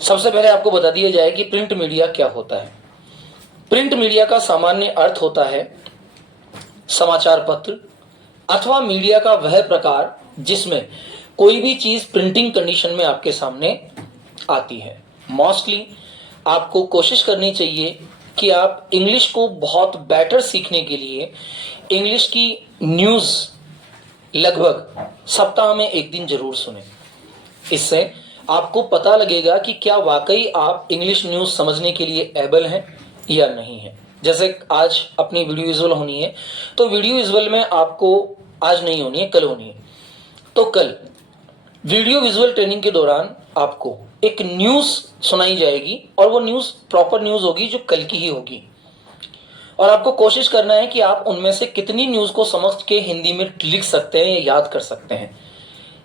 सबसे पहले आपको बता दिया जाए कि प्रिंट मीडिया क्या होता है। प्रिंट मीडिया का सामान्य अर्थ होता है समाचार पत्र अथवा मीडिया का वह प्रकार जिसमें कोई भी चीज प्रिंटिंग कंडीशन में आपके सामने आती है। मोस्टली आपको कोशिश करनी चाहिए कि आप इंग्लिश को बहुत बेटर सीखने के लिए इंग्लिश की न्यूज़ लगभग सप्ताह में एक दिन जरूर सुने। इससे आपको पता लगेगा कि क्या वाकई आप इंग्लिश न्यूज़ समझने के लिए एबल हैं या नहीं है। जैसे आज अपनी वीडियो विजुअल होनी है, तो वीडियो विजुअल में आपको आज नहीं होनी है, कल होनी है। तो कल वीडियो विजुअल ट्रेनिंग के दौरान आपको एक न्यूज़ सुनाई जाएगी और वो न्यूज़ प्रॉपर न्यूज़ होगी जो कल की ही होगी। और आपको कोशिश करना है कि आप उनमें से कितनी न्यूज़ को समझ के हिंदी में लिख सकते हैं या याद कर सकते हैं।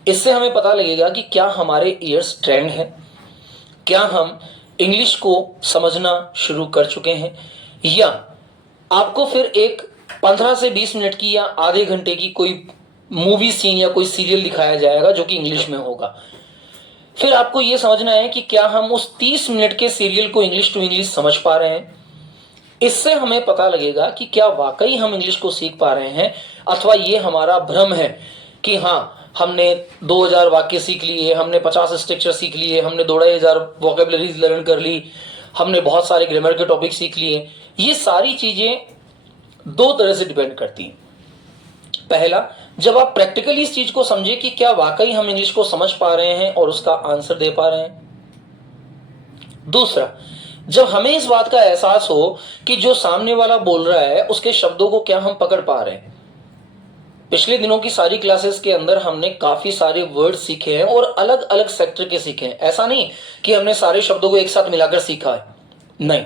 इससे हमें पता लगेगा कि क्या हमारे ईयर्स ट्रेंड हैं, क्या हम इंग्लिश को समझना शुरू कर चुके हैं, या आपको फिर एक 15 से 20 मिनट की या आधे घंटे की कोई मूवी सीन या कोई सीरियल दिखाया जाएगा जो कि इंग्लिश में होगा। फिर आपको यह समझना है कि क्या हम उस 30 मिनट के सीरियल को इंग्लिश टू इंग्लिश समझ पा रहे हैं। इससे हमें पता लगेगा कि क्या वाकई हम इंग्लिश को सीख पा रहे हैं अथवा ये हमारा भ्रम है कि हाँ हमने 2000 वाक्य सीख लिए, हमने 50 स्ट्रक्चर सीख लिए, हमने 2500 वोकेबलरीज लर्न कर ली, हमने बहुत सारे ग्रामर के टॉपिक सीख लिए। ये सारी चीजें दो तरह से डिपेंड करती हैं। पहला, जब आप प्रैक्टिकली इस चीज को समझे कि क्या वाकई हम इंग्लिश को समझ पा रहे हैं और उसका आंसर दे पा रहे हैं। दूसरा, जब हमें इस बात का एहसास हो कि जो सामने वाला बोल रहा है उसके शब्दों को क्या हम पकड़ पा रहे हैं। पिछले दिनों की सारी क्लासेस के अंदर हमने काफी सारे वर्ड सीखे हैं और अलग अलग सेक्टर के सीखे हैं। ऐसा नहीं कि हमने सारे शब्दों को एक साथ मिलाकर सीखा है, नहीं,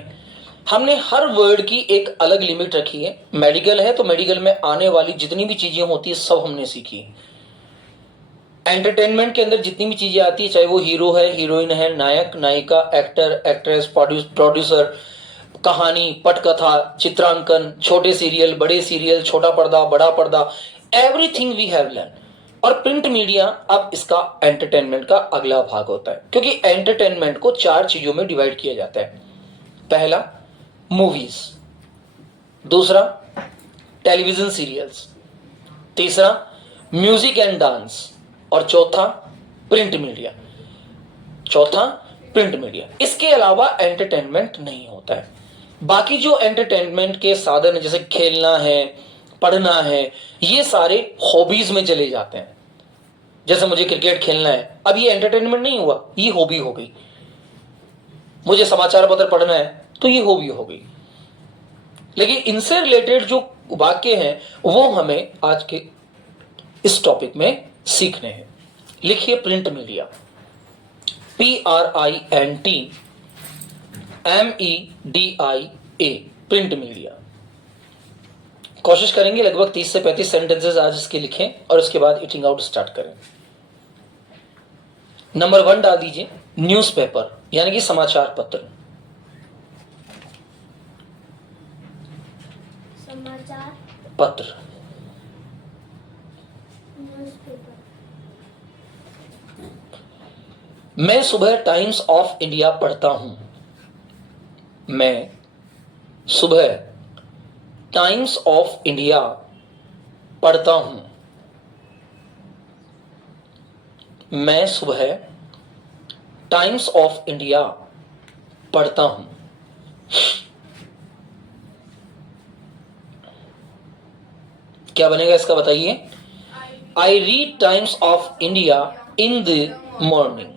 हमने हर वर्ड की एक अलग लिमिट रखी है। मेडिकल है तो मेडिकल में आने वाली जितनी भी चीजें होती है सब हमने सीखी। एंटरटेनमेंट के अंदर जितनी भी चीजें आती है, चाहे वो हीरो है, हीरोइन है, नायक नायिका, एक्टर एक्ट्रेस, प्रोड्यूसर, कहानी, पटकथा, चित्रांकन, छोटे सीरियल, बड़े सीरियल, छोटा पर्दा, बड़ा पर्दा, एवरीथिंग वी हैव लर्न। और प्रिंट मीडिया अब इसका एंटरटेनमेंट का अगला भाग होता है, क्योंकि एंटरटेनमेंट को 4 चीजों में डिवाइड किया जाता है। पहला, मूवीज। दूसरा, टेलीविजन सीरियल्स। तीसरा, म्यूजिक एंड डांस। और चौथा, प्रिंट मीडिया। इसके अलावा एंटरटेनमेंट नहीं होता है। बाकी जो एंटरटेनमेंट के साधन जैसे खेलना है, पढ़ना है, ये सारे हॉबीज में चले जाते हैं। जैसे मुझे क्रिकेट खेलना है, अब ये एंटरटेनमेंट नहीं हुआ, ये हॉबी हो गई। मुझे समाचार पत्र पढ़ना है तो ये हॉबी हो गई। लेकिन इनसे रिलेटेड जो वाक्य हैं वो हमें आज के इस टॉपिक में सीखने हैं। लिखिए print media, PRINTMEDIA, print media. कोशिश करेंगे लगभग 30 से 35 सेंटेंसेस आज इसके लिखें और उसके बाद ईटिंग आउट स्टार्ट करें। नंबर 1 डाल दीजिए, न्यूज़पेपर यानी कि समाचार पत्र। समाचार पत्र, न्यूज़पेपर। मैं सुबह टाइम्स ऑफ इंडिया पढ़ता हूं। मैं सुबह टाइम्स ऑफ इंडिया पढ़ता हूं। मैं सुबह टाइम्स ऑफ इंडिया पढ़ता हूं। क्या बनेगा इसका बताइए। I read times of India in the morning.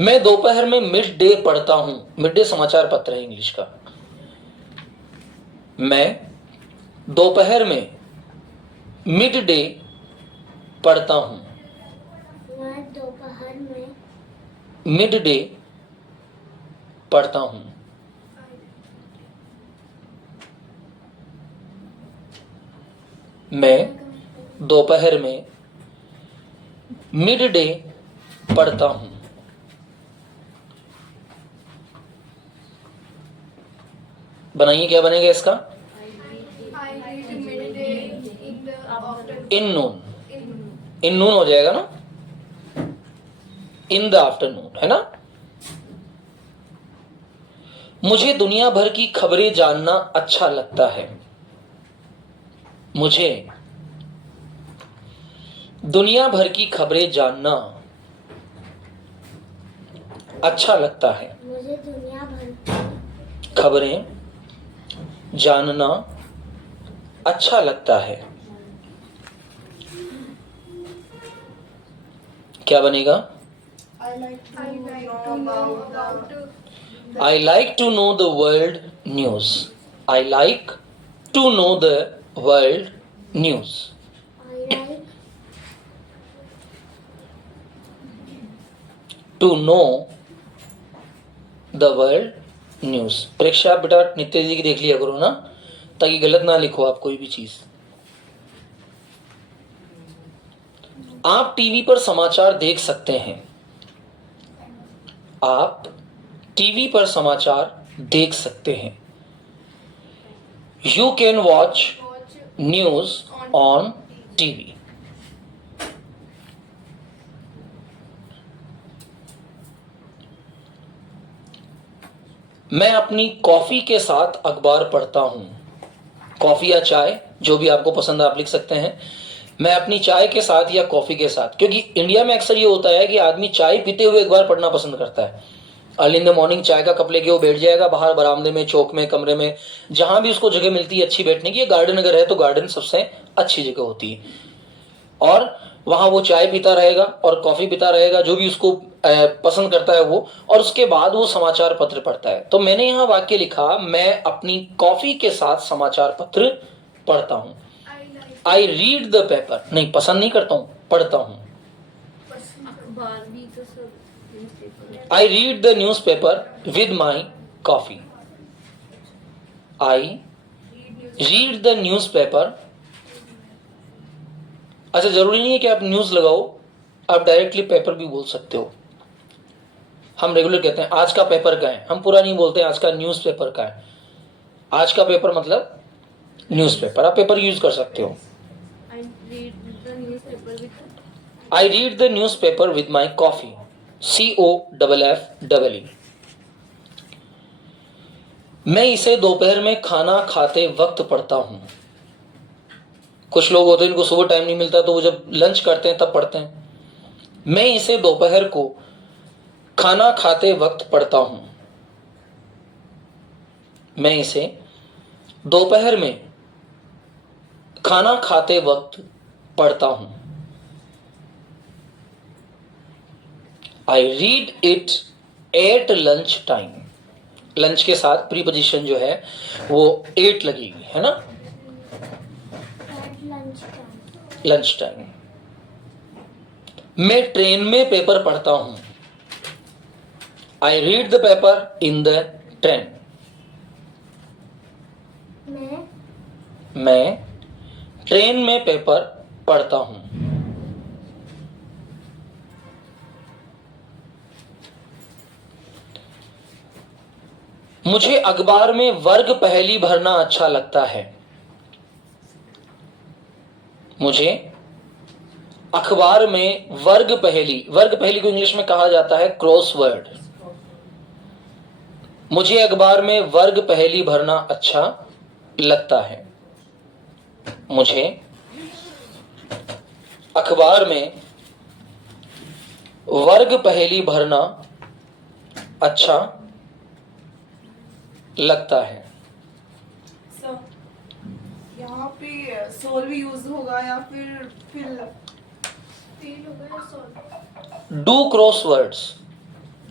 मैं दोपहर में मिड डे पढ़ता हूं। मिड डे समाचार पत्र है इंग्लिश का। मैं दोपहर में मिड डे पढ़ता हूं। मैं दोपहर में मिड डे पढ़ता हूं। मैं दोपहर में मिड डे पढ़ता हूं। बनाइए, क्या बनेगा इसका। इन नून, इन नून हो जाएगा ना। इन द आफ्टरनून, है ना। मुझे दुनिया भर की खबरें जानना अच्छा लगता है। मुझे दुनिया भर की खबरें जानना अच्छा लगता है। मुझे दुनिया भर की खबरें जानना अच्छा लगता है। क्या बनेगा? I like to know the world news. I like to know the world news. I like To know the world news. परीक्षा आप बेटा नित्य जी की देख लिया करो ना, ताकि गलत ना लिखो आप कोई भी चीज। आप टीवी पर समाचार देख सकते हैं। आप टीवी पर समाचार देख सकते हैं। You can watch news on TV. मैं अपनी कॉफी के साथ अखबार पढ़ता हूं। कॉफी या चाय, जो भी आपको पसंद है आप लिख सकते हैं। मैं अपनी चाय के साथ या कॉफी के साथ, क्योंकि इंडिया में अक्सर ये होता है कि आदमी चाय पीते हुए अखबार पढ़ना पसंद करता है। अर्ली इन द मॉर्निंग चाय का कप लेके वो बैठ जाएगा बाहर बरामदे में, चौक में, कमरे में, जहां भी उसको जगह मिलती है अच्छी बैठने की। ये गार्डन अगर है तो गार्डन सबसे अच्छी जगह होती है, और वहां वो चाय पीता रहेगा और कॉफी पीता रहेगा, जो भी उसको पसंद करता है वो, और उसके बाद वो समाचार पत्र पढ़ता है। तो मैंने यहाँ वाक्य लिखा, मैं अपनी कॉफी के साथ समाचार पत्र पढ़ता हूँ। आई रीड द पेपर, नहीं पसंद नहीं करता हूँ, पढ़ता हूँ। अखबार भी तो सब newspaper. I read the newspaper with my coffee. I read the newspaper. अच्छा, जरूरी नहीं है कि आप न्यूज लगाओ, आप डायरेक्टली पेपर भी बोल सकते हो। हम रेगुलर कहते हैं आज का पेपर का है, हम पूरा नहीं बोलते आज का न्यूज़पेपर का है। आज का पेपर मतलब न्यूज़पेपर, आप पेपर यूज कर सकते हो। I read the newspaper with I read the newspaper with my coffee. COFFE. मैं इसे दोपहर में खाना खाते वक्त पढ़ता हूं। कुछ लोग होते हैं इनको सुबह टाइम नहीं मिलता, तो वो जब लंच करते हैं तब पढ़ते हैं। मैं इसे दोपहर को खाना खाते वक्त पढ़ता हूं। मैं इसे दोपहर में खाना खाते वक्त पढ़ता हूं। I read it at lunch time. Lunch के साथ प्रीपोजिशन जो है वो 8 लगेगी, है ना। at lunch time. Lunch time. मैं ट्रेन में पेपर पढ़ता हूं। I read the paper in the train. मैं ट्रेन में पेपर पढ़ता हूं। मुझे अखबार में वर्ग पहेली भरना अच्छा लगता है। मुझे अखबार में वर्ग पहेली को इंग्लिश में कहा जाता है क्रॉसवर्ड। मुझे अखबार में वर्ग पहेली भरना अच्छा लगता है। मुझे अखबार में वर्ग पहेली भरना अच्छा लगता है। सर, यहाँ पे सोल भी यूज होगा या फिर फिल होगा या सोल? डू क्रॉसवर्ड्स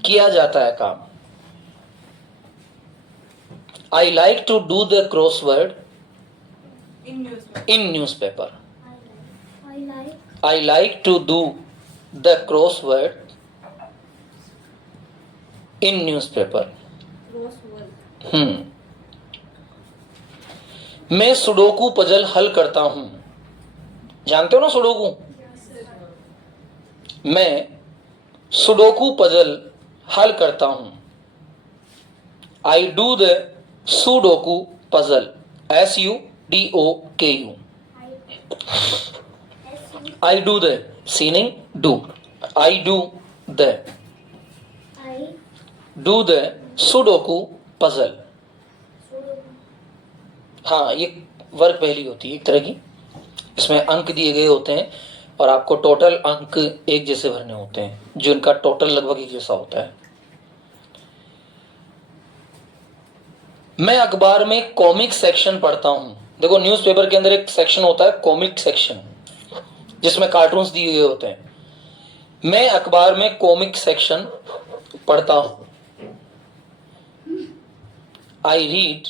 किया जाता है काम। I like to do the crossword in newspaper. in newspaper. I I like to do the crossword in newspaper. मैं सुडोकू पजल हल करता हूं। जानते हो ना सुडोकू? मैं सुडोकू पजल हल करता हूं। I do the sudoku puzzle, SUDOKU. I do the, सीनिंग do. I do the I do the sudoku puzzle. हाँ, ये वर्ग पहली होती है एक तरह की, इसमें अंक दिए गए होते हैं और आपको टोटल अंक एक जैसे भरने होते हैं, जो इनका टोटल लगभग एक जैसा होता है। मैं अखबार में कॉमिक सेक्शन पढ़ता हूं। देखो, न्यूज़पेपर के अंदर एक सेक्शन होता है कॉमिक सेक्शन, जिसमें कार्टून्स दिए गए होते हैं। मैं अखबार में कॉमिक सेक्शन पढ़ता हूं। आई रीड,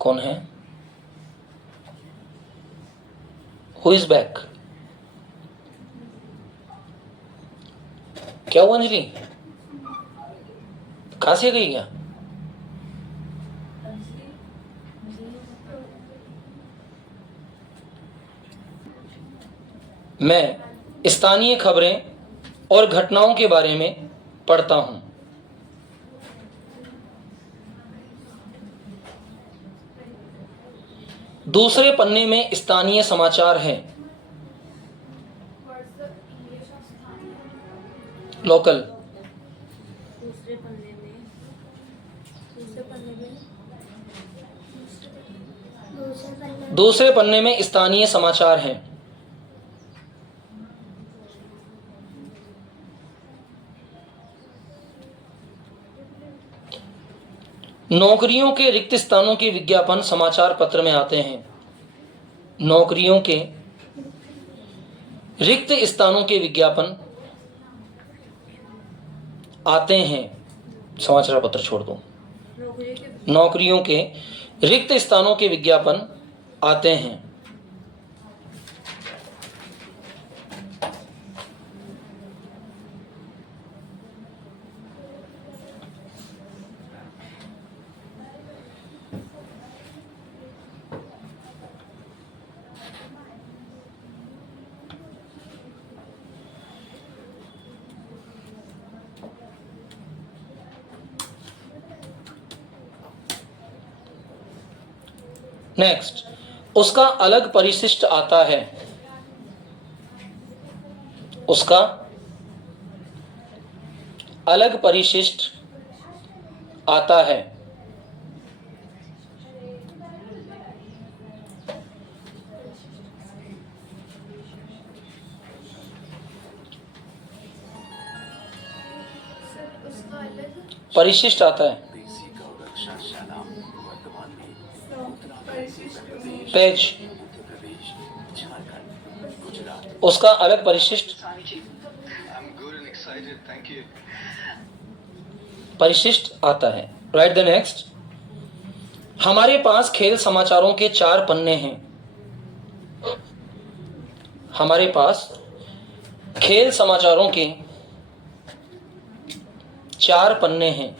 कौन है? Who is back? क्या हुआ अंजलि, कहां से गई क्या? मैं स्थानीय खबरें और घटनाओं के बारे में पढ़ता हूं। दूसरे पन्ने में स्थानीय समाचार हैं। लोकल। दूसरे पन्ने में दूसरे पन्ने में स्थानीय समाचार हैं। नौकरियों के रिक्त स्थानों के विज्ञापन समाचार पत्र में आते हैं। नौकरियों के रिक्त स्थानों के विज्ञापन आते हैं, समाचार पत्र छोड़ दो। नौकरियों के रिक्त स्थानों के विज्ञापन आते हैं। नेक्स्ट, उसका अलग परिशिष्ट आता है। उसका अलग परिशिष्ट आता है। परिशिष्ट आता है। पेज, उसका अलग परिशिष्ट आता है। Right the next. हमारे पास खेल समाचारों के 4 पन्ने हैं। हमारे पास खेल समाचारों के 4 पन्ने हैं।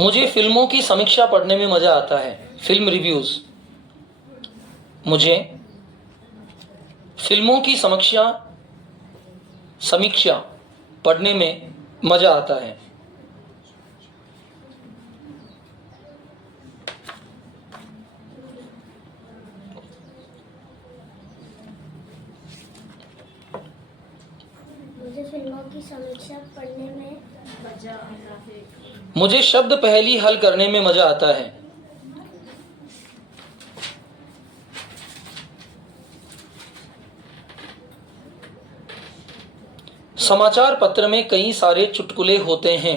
मुझे फिल्मों की समीक्षा पढ़ने में मजा आता है। Film reviews. मुझे फिल्मों की समीक्षा पढ़ने में मजा आता है। मुझे फिल्मों की समीक्षा पढ़ने में मजा आता है। मुझे शब्द पहेली हल करने में मजा आता है। समाचार पत्र में कई सारे चुटकुले होते हैं।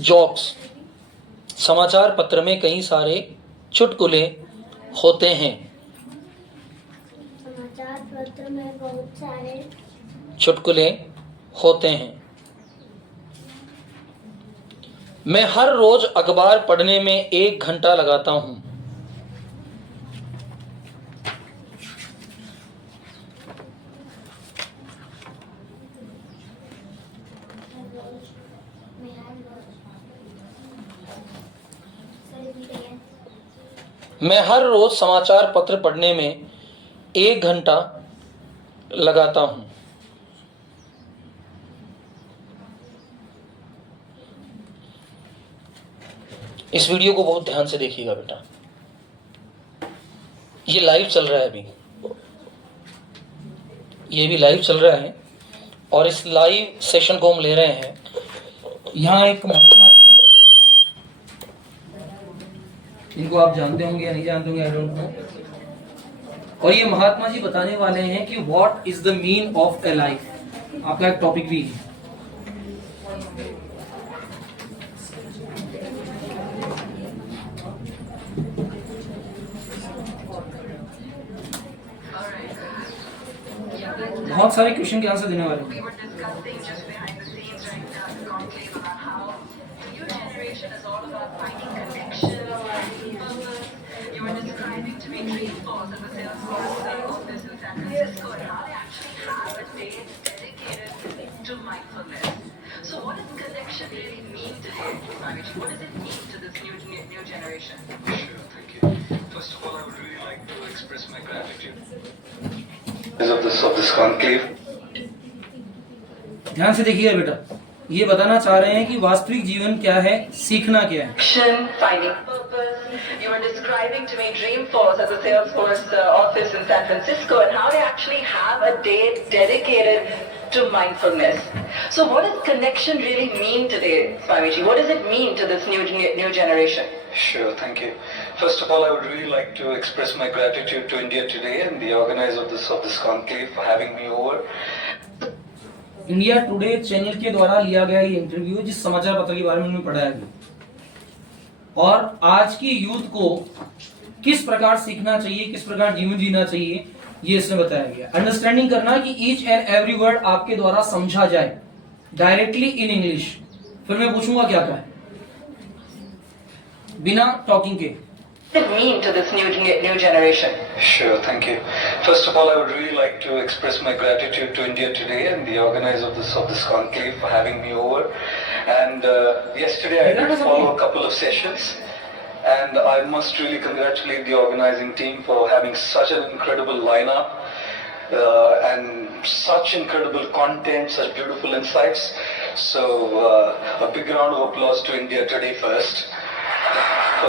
जोक्स। समाचार पत्र में कई सारे चुटकुले होते हैं। समाचार पत्र में बहुत सारे चुटकुले होते हैं। मैं हर रोज अखबार पढ़ने में 1 घंटा लगाता हूं। मैं हर रोज समाचार पत्र पढ़ने में 1 घंटा लगाता हूं। इस वीडियो को बहुत ध्यान से देखिएगा बेटा, ये लाइव चल रहा है अभी, ये भी लाइव चल रहा है और इस लाइव सेशन को हम ले रहे हैं। यहाँ एक महात्मा जी हैं, इनको आप जानते होंगे या नहीं जानते होंगे, आई डोंट नो। और ये महात्मा जी बताने वाले हैं कि what is the mean of A life. आपका एक टॉपिक भी है। बहुत सारे क्वेश्चन के आंसर देने वाले हैं। We were discussing just behind the scenes during the conclave about how the new generation is all about finding connection, finding purpose. You were describing to me Dreamforce and the Salesforce office in San Francisco and how they actually have a day dedicated to mindfulness. So what does connection really mean today, Bhaviji? What does it mean to this new generation? Sure, thank you. First of all, I would really like to express my gratitude of this conclave. ध्यान से देखिएगा बेटा, ये बताना चाह रहे हैं कि वास्तविक जीवन क्या है, सीखना क्या है। Connection, finding purpose. You were describing to me Dreamforce at the Salesforce office in San Francisco and how they actually have a day dedicated to mindfulness. So what does connection really mean today, Swamiji? What does it mean to this new generation? Sure, thank you. First of all, I would really like to express my gratitude to India Today and the organizer of this conclave for having me over. India today channel के द्वारा लिया गया ये interview, जिस समाचार पत्र के बारे में उन्होंने पढ़ाया गया और आज की यूथ को किस प्रकार सीखना चाहिए, किस प्रकार जीवन जीना चाहिए, ये इसमें बताया गया। अंडरस्टैंडिंग करना कि ईच एंड एवरी वर्ड आपके द्वारा समझा जाए डायरेक्टली इन इंग्लिश। फिर मैं पूछूंगा क्या क्या है, बिना टॉकिंग के। What does it mean to this new generation? Sure, thank you. First of all, I would really like to express my gratitude to India Today and the organizer of this conclave for having me over. And yesterday I did follow a couple of sessions, and I must really congratulate the organizing team for having such an incredible lineup and such incredible content, such beautiful insights. So a big round of applause to India Today first.